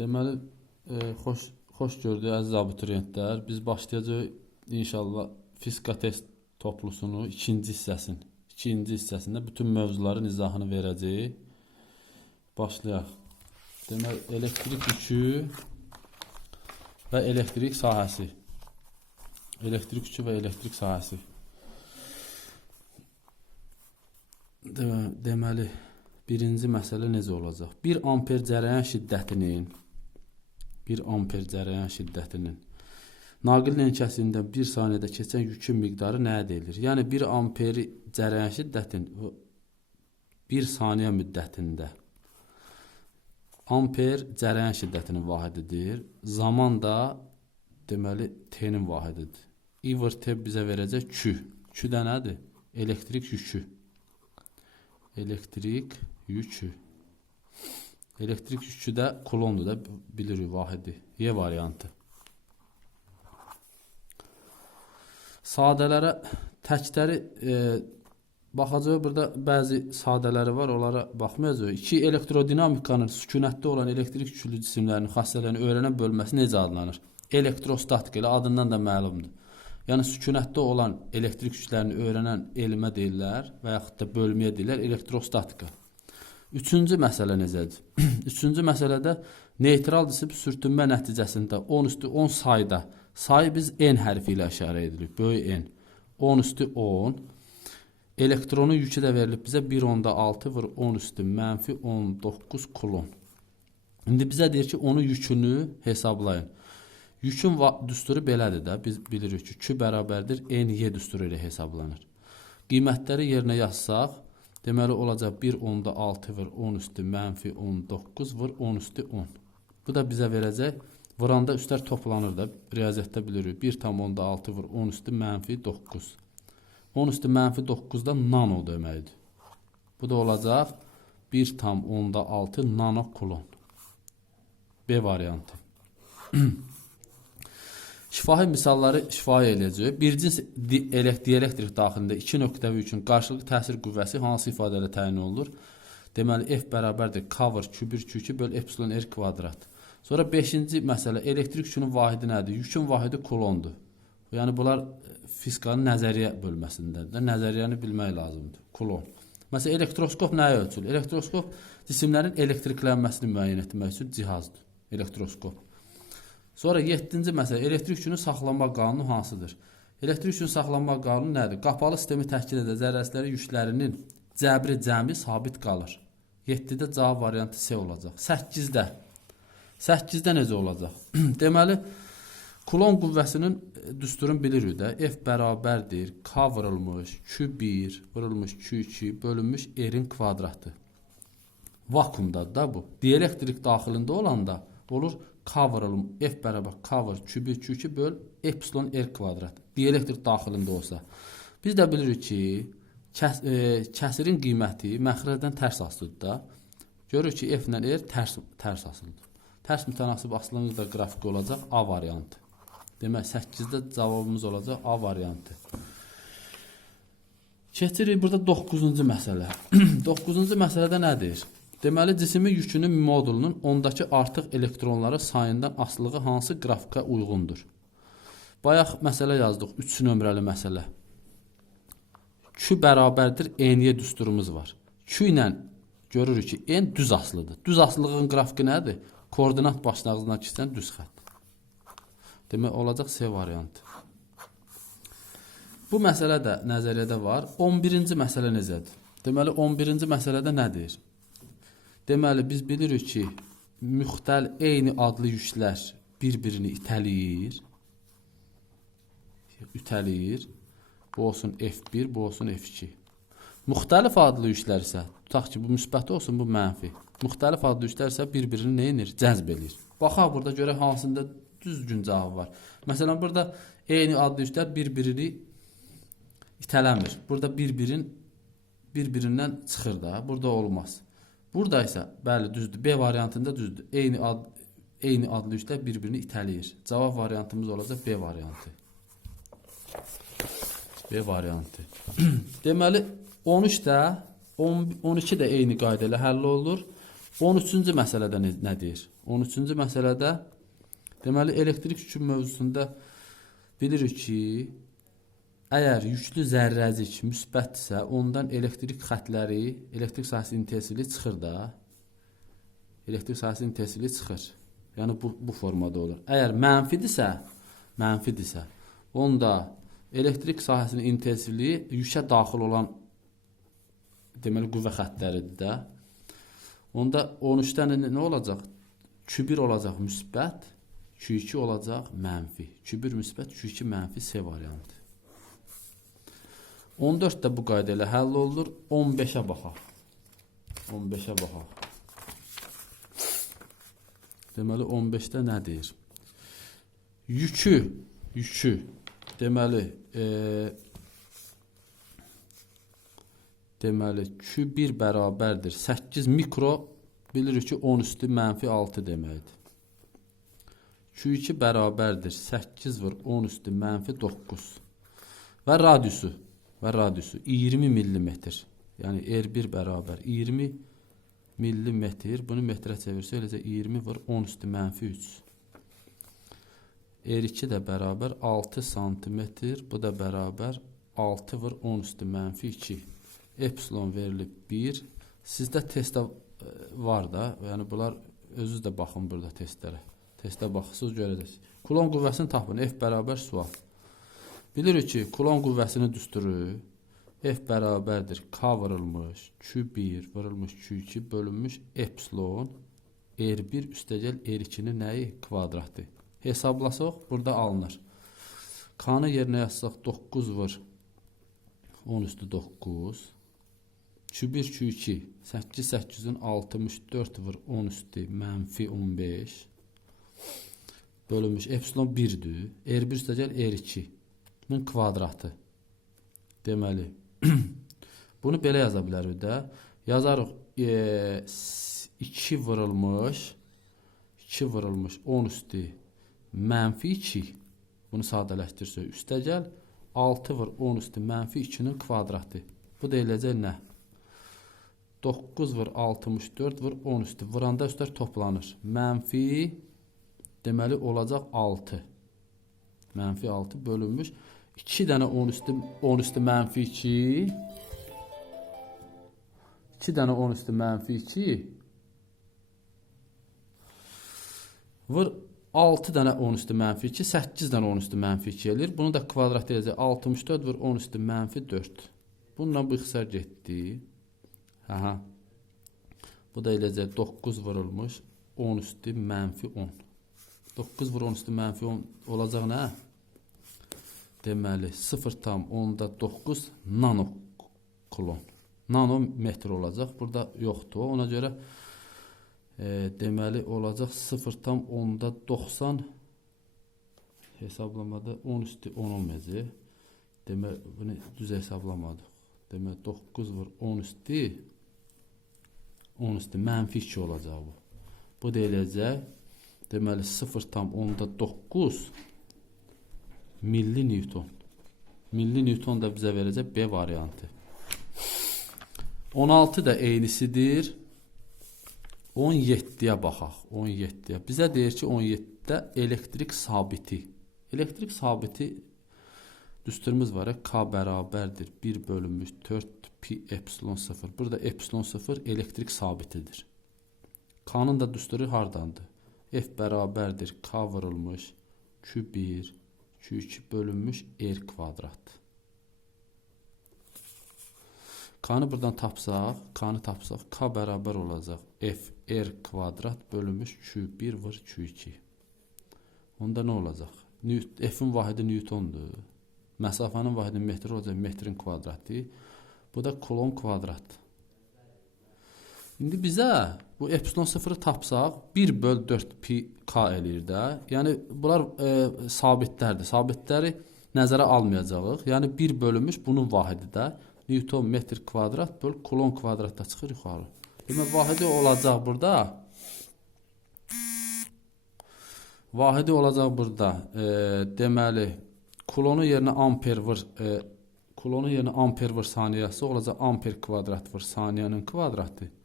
Deməli, e, xoş xoş gördük əziz abituriyentlər. Biz başlayacağıq inşallah fizika test toplusunu ikinci hissəsin. İkinci hissəsində bütün mövzuların izahını verəcəyik. Başlayaq. Deməli, elektrik yükü və elektrik sahəsi. Elektrik yükü və elektrik sahəsi. Demə- Deməli, birinci məsələ necə olacaq? 1 amper cərəyan şiddətinin 1 amper cərəyan şiddətinin naqil lentəsində 1 saniyədə keçən yükün miqdarı nəyə deyilir? Yəni 1 amperi cərəyan şiddətin 1 saniyə müddətində amper cərəyan şiddətinin vahididir. Zaman da deməli T-nin vahididir. I vur T bizə verəcək Q. Q də nədir? Elektrik yükü. Elektrik yükü. Elektrik yükü də kulondur da bilirik vahidi. Y variantı. Sadələrə təkləri e, baxacağıq. Burada bəzi sadələri var, onlara baxmayacağıq. İki elektrodinamikanın sükunətdə olan elektrik yüklü cisimlərin xassələrini öyrənən bölməsi necə adlanır? Elektrostatika elə adından da məlumdur. Yəni sükunətdə olan elektrik yüklərini öyrənən elmə deyirlər və yaxud da bölməyə deyirlər elektrostatika. Üçüncü məsələ necədir? Üçüncü məsələdə neytral cisim sürtünmə nəticəsində 10 üstü 10 sayda sayı biz n hərfi ilə işarə edirik. Böyük n. 10 üstü 10 elektronun yükü də verilib bizə 1 onda 6 vur 10 üstü mənfi 19 kulon. İndi bizə deyir ki, onun yükünü hesablayın. Yükün düsturu belədir də. Biz bilirik ki, Q bərabərdir NY düsturu ilə hesablanır. Qiymətləri yerinə yazsaq, deməli olacaq 1 onda 6 vur 10 üstü mənfi 19 vur 10 üstü 10. Bu da bizə verəcək vuranda üstlər toplanır da. Riyaziyyatda bilirik. 1 tam onda 6 vur 10 üstü mənfi 9. 10 üstü mənfi 9 da nano deməkdir. Bu da olacaq 1 tam onda 6 nano kulon. B variantı. Şifahi misalları şifahi eləyəcək. Bir cins di- elek- dielektrik daxilində 2 nöqtəvi üçün qarşılıqlı təsir qüvvəsi hansı ifadələ təyin olunur? Deməli F bərabərdir cover Q1 Q2 böl epsilon R kvadrat. Sonra 5-ci məsələ elektrik yükünün vahidi nədir? Yükün vahidi kulondur. Yəni bunlar e, fizikanın nəzəriyyə bölməsindədir. Nəzəriyyəni bilmək lazımdır. Kulon. Məsələn elektroskop nəyə ölçülür? Elektroskop cisimlərin elektriklənməsini müəyyən etmək üçün cihazdır. Elektroskop. Sonra 7-ci məsələ elektrik yükünün saxlanma qanunu hansıdır? Elektrik yükünün saxlanma qanunu nədir? Qapalı sistemi təşkil edən zərrəciklərin yüklərinin cəbri cəmi sabit qalır. 7-də cavab variantı C olacaq. 8-də 8-də necə olacaq? Deməli Kulon qüvvəsinin e, düsturunu bilirik də. F bərabərdir K vurulmuş Q1 vurulmuş Q2 bölünmüş R-in kvadratı. Vakuumdadır da bu. Dielektrik daxilində olanda olur K vurulmuş F bərabər K vur Q1 Q2 böl epsilon R kvadrat. Dielektrik daxilində olsa. Biz də bilirik ki, kəs, e, kəsirin qiyməti məxrəcdən tərs asılıdır da. Görürük ki, F ilə R tərs tərs asılıdır. Tərs mütənasib asılının da qrafiki olacaq A variantı. Demək 8-də cavabımız olacaq A variantı. Keçirik burada 9-cu məsələ. 9-cu məsələdə nədir? Deməli cismi yükünün modulunun ondakı artıq elektronları sayından asılılığı hansı qrafika uyğundur? Bayaq məsələ yazdıq, 3 nömrəli məsələ. Q bərabərdir N-yə düsturumuz var. Q ilə görürük ki, N düz asılıdır. Düz asılılığın qrafiki nədir? Koordinat başlanğıcından keçən düz xətt. Demək olacaq C variantı. Bu məsələ də nəzəriyyədə var. 11-ci məsələ necədir? Deməli 11-ci məsələdə nədir? Deməli biz bilirik ki, müxtəl eyni adlı yüklər bir-birini itələyir. İtələyir. Bu olsun F1, bu olsun F2. Müxtəlif adlı yüklər isə tutaq ki, bu müsbət olsun, bu mənfi. Müxtəlif adlı yüklər isə bir-birini nə edir? Cəzb eləyir. Baxaq burada görə hansında düzgün cavab var. Məsələn, burada eyni adlı yüklər bir-birini itələmir. Burada bir-birin bir-birindən çıxır da. Burada olmaz. Burada isə bəli düzdür. B variantında düzdür. Eyni ad eyni adlı yüklər bir-birini itələyir. Cavab variantımız olacaq B variantı. B variantı. Deməli 13 də 10 12 də eyni qayda ilə həll olunur. 13-cü məsələdə nə deyir? 13-cü məsələdə deməli elektrik yükü mövzusunda bilirik ki, əgər yüklü zərrəcik müsbətdirsə, ondan elektrik xətləri, elektrik sahəsi intensivliyi çıxır da. Elektrik sahəsi intensivliyi çıxır. Yəni bu bu formada olur. Əgər mənfidirsə, mənfidirsə, onda elektrik sahəsinin intensivliyi yükə daxil olan deməli qüvvə xəttləridir də. Onda 13-dən nə olacaq? Q1 olacaq müsbət, Q2 olacaq mənfi. Q1 müsbət, Q2 mənfi C variantı. 14 də bu qayda ilə həll olunur. 15-ə baxaq. 15-ə baxaq. Deməli 15-də nə deyir? Yükü, yükü deməli, e, deməli Q1 bərabərdir 8 mikro bilirik ki 10 üstü mənfi 6 deməkdir. Q2 bərabərdir 8 vur 10 üstü mənfi 9 və radiusu və radiusu 20 millimetr. Yəni R1 bərabər 20 millimetr. Bunu metrə çevirsə eləcə 20 vur 10 üstü mənfi 3. R2 də bərabər 6 santimetr. Bu da bərabər 6 vur 10 üstü mənfi 2. Epsilon verilib 1. Sizdə testdə e, var da, yəni bunlar özünüz də baxın burada testlərə. Testə baxırsınız görəcəksiniz. Kulon qüvvəsini tapın. F bərabər sual. Bilirik ki, Coulomb qüvvəsinin düsturu F bərabərdir K vurulmuş Q1 vurulmuş Q2 bölünmüş epsilon R1 üstəgəl R2-nin nəyi? Kvadratı. Hesablasaq burada alınır. K-nı yerinə yazsaq 9 vur 10 üstü 9 Q1 Q2 8 8-in 64 vur 10 üstü. Mənfi 15 bölünmüş epsilon 1-dür. R1 üstəgəl R2 nin kvadratı. Deməli, bunu belə yaza bilərik də. Yazarıq e, 2 vurulmuş 2 vurulmuş 10 üstü mənfi 2. Bunu sadələşdirsək, üstəgəl 6 vur 10 üstü mənfi 2-nin kvadratı. Bu deyiləcək nə? 9 vur 64 vur 10 üstü. Vuranda üstlər toplanır. Mənfi deməli olacaq 6. Mənfi 6 bölünmüş 2 dənə 10 üstü 10 üstü mənfi 2 2 dənə 10 üstü mənfi 2 vur 6 dənə 10 üstü mənfi 2 8 dənə 10 üstü mənfi 2 eləyir. Bunu da kvadrat edəcək 64 vur 10 üstü mənfi 4. Bununla bu ixtisar getdi. Hə. Bu da eləcək 9 vurulmuş 10 üstü mənfi 10. 9 vur 10 üstü mənfi 10 olacaq nə? Deməli 0,9 nanokulon. Nanometr olacaq. Burada yoxdur. Ona görə e, deməli olacaq 0,90 hesablamada 10 üstü 10 olmayacaq. Demək bunu düz hesablamadıq. Demək 9 vur 10 üstü 10 üstü mənfi 2 olacaq bu. Bu deyiləcək. Deməli 0,9 milli Newton. Milli Newton da bizə verəcək B variantı. 16 da eynisidir. 17-yə baxaq. 17-yə. Bizə deyir ki, 17-də elektrik sabiti. Elektrik sabiti düsturumuz var. K bərabərdir 1 bölünmüş 4 pi epsilon 0. Burada epsilon 0 elektrik sabitidir. K-nın da düsturu hardandır? F bərabərdir K vurulmuş Q1 Q2 bölünmüş R kvadrat. K-nı buradan tapsaq, K-nı tapsaq, K bərabər olacaq F R kvadrat bölünmüş Q1 vur Q2. Onda nə olacaq? F-in vahidi Newtondur. Məsafənin vahidi metr olacaq metrin kvadratı. Bu da kolon kvadrat. İndi bizə bu epsilon 0-ı tapsaq 1 böl 4 pi k eləyir də. Yəni bunlar e, sabitlərdir. Sabitləri nəzərə almayacağıq. Yəni 1 bölünmüş bunun vahidi də Newton metr kvadrat böl kulon kvadratda çıxır yuxarı. Demək vahidi olacaq burada. Vahidi olacaq burada. E, deməli kulonu yerinə amper vur e, kulonu yerinə amper vur saniyəsi olacaq amper kvadrat vur saniyənin kvadratı.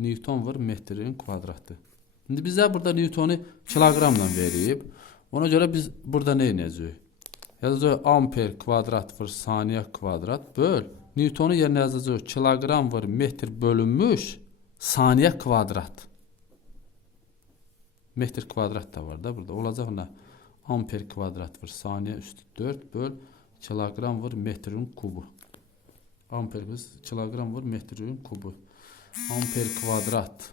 Newton vur metrin kvadratı. İndi bizə burada Newtonu kiloqramla verib. Ona görə biz burada nə edəcəyik? Yazacağıq amper kvadrat vur saniyə kvadrat böl. Newtonu yerinə yazacağıq kiloqram vur metr bölünmüş saniyə kvadrat. Metr kvadrat da var da burada. Olacaq nə? Amper kvadrat vur saniyə üstü 4 böl kiloqram vur metrin kubu. Amper biz kiloqram vur metrin kubu. Amper kvadrat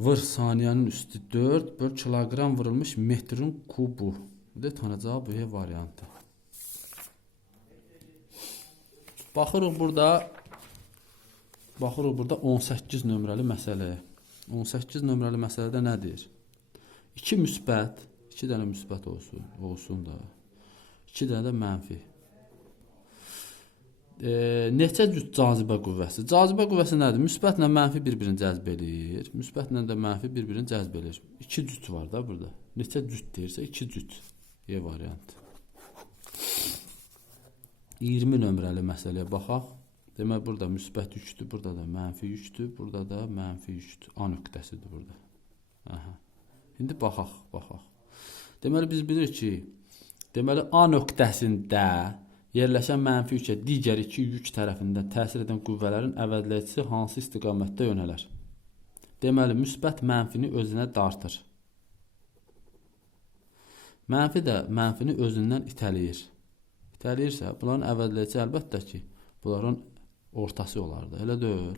vur saniyənin üstü 4 böl kiloqram vurulmuş metrin kubu. Bu da tanıcağı B variantı. Baxırıq burada Baxırıq burada 18 nömrəli məsələyə. 18 nömrəli məsələdə nə deyir? 2 müsbət, 2 dənə müsbət olsun, olsun da. 2 dənə də mənfi. E, neçə cüt cazibə qüvvəsi? Cazibə qüvvəsi nədir? Müsbətlə mənfi bir-birini cəzb eləyir. Müsbətlə də mənfi bir-birini cəzb eləyir. 2 cüt var da burada. Neçə cüt deyirsə 2 cüt. E variantı. 20 nömrəli məsələyə baxaq. Demək burada müsbət yükdür, burada da mənfi yükdür, burada da mənfi yükdür. A nöqtəsidir burada. Aha. İndi baxaq, baxaq. Deməli biz bilirik ki, deməli A nöqtəsində yerləşən mənfi yükə digər iki yük tərəfindən təsir edən qüvvələrin əvəzləyicisi hansı istiqamətdə yönələr? Deməli müsbət mənfini özünə dartır. Mənfi də mənfini özündən itələyir. İtələyirsə, bunların əvəzləyicisi əlbəttə ki, bunların ortası olardı. Elə deyil.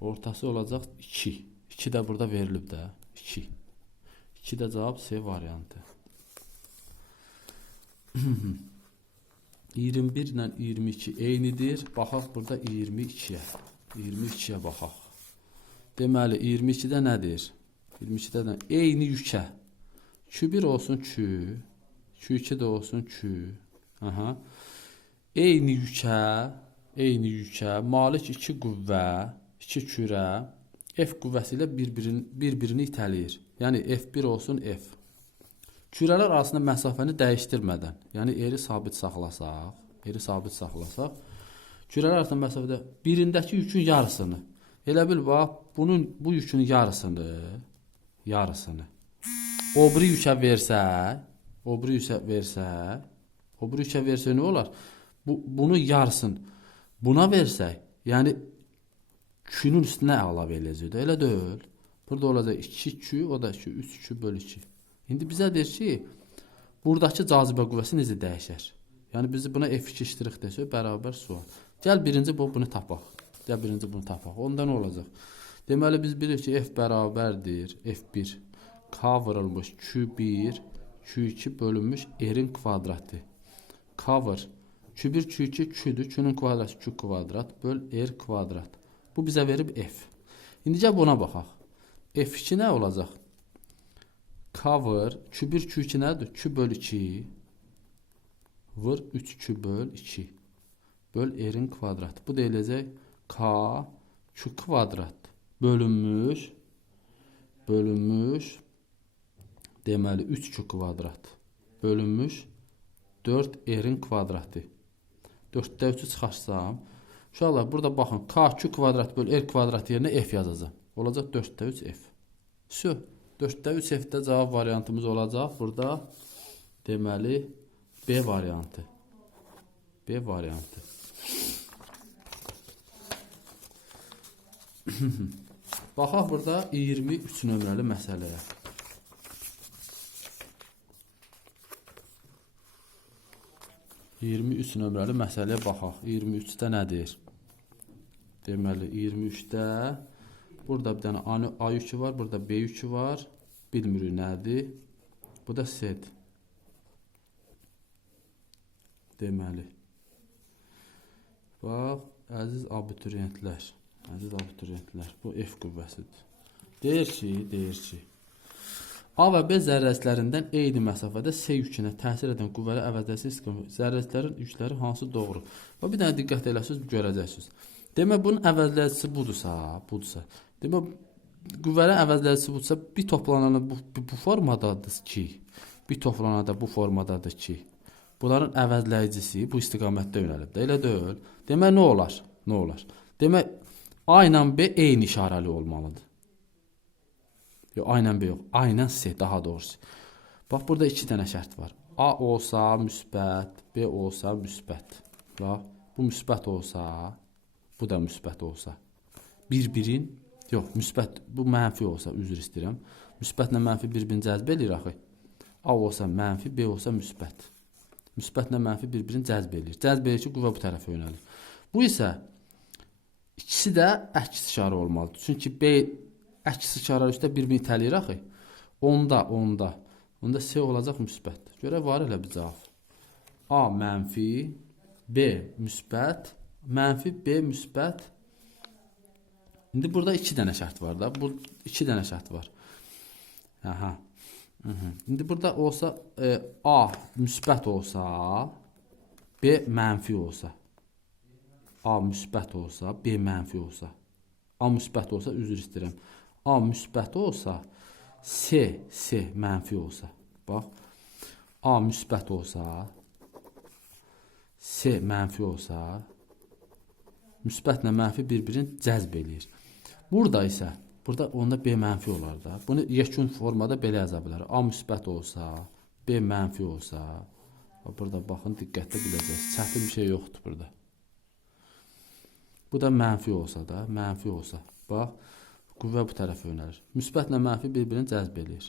Ortası olacaq 2. 2 də burada verilib də. 2. 2 də cavab C variantı. 21 ilə 22 eynidir. Baxaq burada 22-yə. 22-yə baxaq. Deməli 22-də nədir? 22-də də eyni yükə. Q1 olsun Q, Q2 də olsun Q. Aha. Eyni yükə, eyni yükə malik iki qüvvə, iki kürə F qüvvəsi ilə bir-birini bir-birini. Yəni F1 olsun F. Kürələr arasında məsafəni dəyişdirmədən, yəni eri sabit saxlasaq, eri sabit saxlasaq, kürələr arasında məsafədə birindəki yükün yarısını, elə bil bax, bunun bu yükün yarısını, yarısını o biri yükə versək, o biri yükə versək, o biri yükə versək nə olar? Bu bunu yarısını buna versək, yəni Q-nun üstünə əlavə eləyəcək də, elə deyil. Burada olacaq 2Q, o da 2, 3Q bölü 2. İndi bizə deyir ki, buradakı cazibə qüvvəsi necə dəyişər? Yəni bizi buna F2 iştirik desək bərabər sual. Gəl birinci bu bunu tapaq. Gəl birinci bunu tapaq. Onda nə olacaq? Deməli biz bilirik ki, F bərabərdir F1 K vurulmuş Q1 Q2 bölünmüş R-in kvadratı. Vur Q1 Q2 Q-dür. Q-nun kvadratı Q kvadrat böl R kvadrat. Bu bizə verib F. İndi gəl buna baxaq. F2 nə olacaq? Cover Q1 Q2 nədir? Q böl 2 vur 3Q böl 2 böl R-in kvadratı. Bu da eləcək K Q kvadrat bölünmüş bölünmüş deməli 3Q kvadrat bölünmüş 4 R-in kvadratı. 4-də 3-ü çıxarsam Uşaqlar burada baxın K2 kvadrat böl R kvadrat yerinə F yazacağam. Olacaq 4-də 3 F. Şu 4-də 3 F-də cavab variantımız olacaq. Burada deməli B variantı. B variantı. Baxaq burada 23 nömrəli məsələyə. Iyirmi üç nömrəli məsələyə baxaq. 23-də nədir? Deməli 23-də burada bir dənə A, A yükü var, burada B yükü var. Bilmirik nədir. Bu da set. Deməli. Bax, əziz abituriyentlər, əziz abituriyentlər, bu F qüvvəsidir. Deyir ki, deyir ki, A və B zərrəciklərindən eyni məsafədə C yükünə təsir edən qüvvəli əvəzləsi istiqamət zərrəciklərin yükləri hansı doğru? Və bir dənə diqqət eləsəz görəcəksiniz. Demək bunun əvəzləyicisi budursa, budursa. Demək qüvvənin əvəzləyicisi budursa bir toplananda bu, bu, formadadır ki, bir toplananda bu formadadır ki, bunların əvəzləyicisi bu istiqamətdə yönəlib də, elə deyil. Demək nə olar? Nə olar? Demək A ilə B eyni işarəli olmalıdır. Yox, A ilə B yox. A ilə C daha doğrusu. Bax burada 2 dənə şərt var. A olsa müsbət, B olsa müsbət. Bax, bu müsbət olsa, bu da müsbət olsa. Bir-birin, yox, müsbət, bu mənfi olsa, üzr istəyirəm. Müsbətlə mənfi bir-birini cəzb eləyir axı. A olsa mənfi, B olsa müsbət. Müsbətlə mənfi bir-birini cəzb eləyir. Cəzb eləyir ki, qüvvə bu tərəfə yönəlir. Bu isə ikisi də əks işarə olmalıdır. Çünki B əks işarə üstə bir-birini itələyir axı. Onda, onda. Onda C olacaq müsbət. Görə var elə bir cavab. A mənfi, B müsbət, mənfi B müsbət. İndi burada 2 dənə şərt var da. Bu 2 dənə şərt var. Aha. -hı. İndi burada olsa e, A müsbət olsa, B mənfi olsa. A müsbət olsa, B mənfi olsa. A müsbət olsa üzr istəyirəm. A müsbət olsa, C C mənfi olsa. Bax. A müsbət olsa, C mənfi olsa, müsbətlə mənfi bir-birini cəzb eləyir. Burada isə burada onda B mənfi olar da. Bunu yekun formada belə yaza bilərik. A müsbət olsa, B mənfi olsa, burada baxın diqqətlə biləcəksiniz. Çətin bir şey yoxdur burada. Bu da mənfi olsa da, mənfi olsa. Bax, qüvvə bu tərəfə yönəlir. Müsbətlə mənfi bir-birini cəzb eləyir.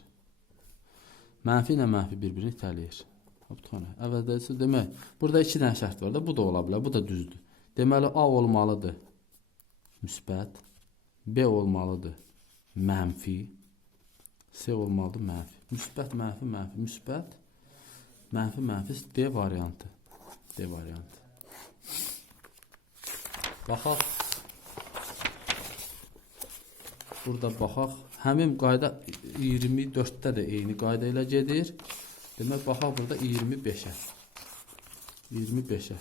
Mənfi ilə mənfi bir-birini itələyir. Əvvəldə demək, burada 2 dənə şərt var da, bu da ola bilər, bu da düzdür. Deməli A olmalıdır müsbət, B olmalıdır mənfi, C olmalıdır mənfi. Müsbət, mənfi, mənfi, müsbət, mənfi, mənfi D variantı. D variantı. Baxaq. Burada baxaq. Həmin qayda 24-də də eyni qayda ilə gedir. Demək baxaq burada 25-ə. 25-ə.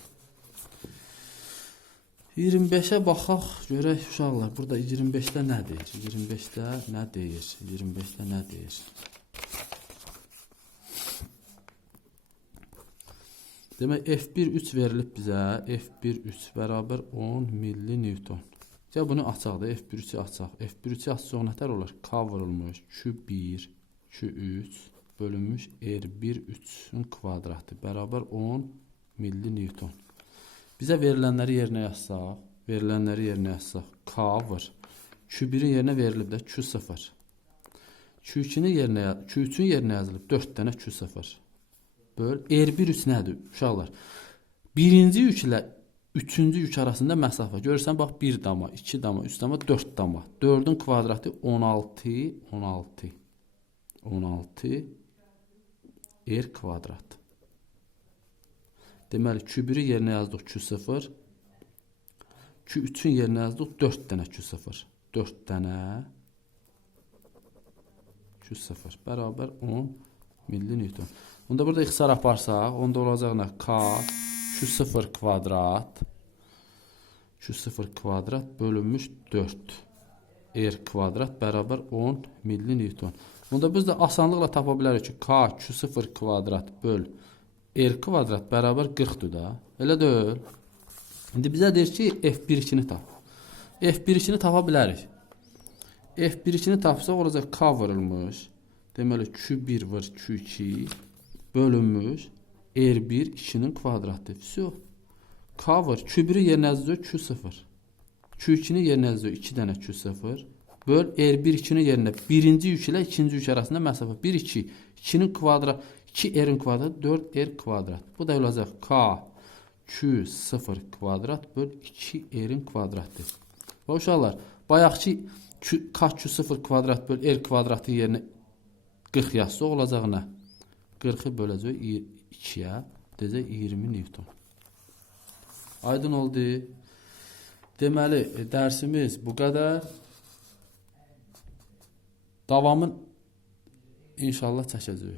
25-ə baxaq, görək uşaqlar, burada 25-də nə deyir? 25-də nə deyir? 25-də nə deyir? Demək F1 3 verilib bizə. F1 3 bərabər 10 milli Newton. Ya bunu açaq da F1 3-ü açaq. F1 3-ü açsaq nətər olar? K vurulmuş Q1 Q3 bölünmüş R1 3-ün kvadratı bərabər 10 milli Newton. Bizə verilənləri yerinə yazsaq, verilənləri yerinə yazsaq vur. Q1-in yerinə verilib də Q0. Q2-nin yerinə Q3-ün yerinə yazılıb 4 dənə Q0 böl. R1 3 nədir uşaqlar? Birinci yük ilə üçüncü yük arasında məsafə. Görürsən bax 1 dama, 2 dama, 3 dama, 4 dama. 4-ün kvadratı 16, 16. 16 r kvadrat. Deməli Q1-i yerinə yazdıq Q0. Q3-ün yerinə yazdıq 4 dənə Q0. 4 dənə Q0 bərabər 10 milli Newton. Onda burada ixtisar aparsaq, onda olacaq nə? K Q0 kvadrat Q0 kvadrat bölünmüş 4 R kvadrat bərabər 10 milli Newton. Onda biz də asanlıqla tapa bilərik ki, K Q0 kvadrat böl L kvadrat bərabər 40-dır da. Elə deyil. İndi bizə deyir ki, F1-2-ni tap. F1-2-ni tapa bilərik. F1-2-ni tapsaq, olacaq K vurulmuş. Deməli, Q1 vır Q2 bölünmüş. R1 2-nin kvadratı. Vəsyo. K vır. Q1-i yerinə yazıyor Q0. Q2-ni yazıyor 2 dənə Q0. Böl R1 2-nin birinci yük ilə ikinci yük arasında məsafə 1 2. 2-nin kvadrat 2 R'in kvadratı 4 R kvadrat. Bu da olacak K Q0 kvadrat böl 2 R'in kvadratı. Və uşaqlar, bayaqki Q- K Q0 kvadrat böl R kvadratın yerinə 40 yazsa olacaq nə? 40-ı böləcək 2-yə, deyəcək 20 Newton. Aydın oldu. Deməli, e, dərsimiz bu qədər. Davamın inşallah çəkəcəyik.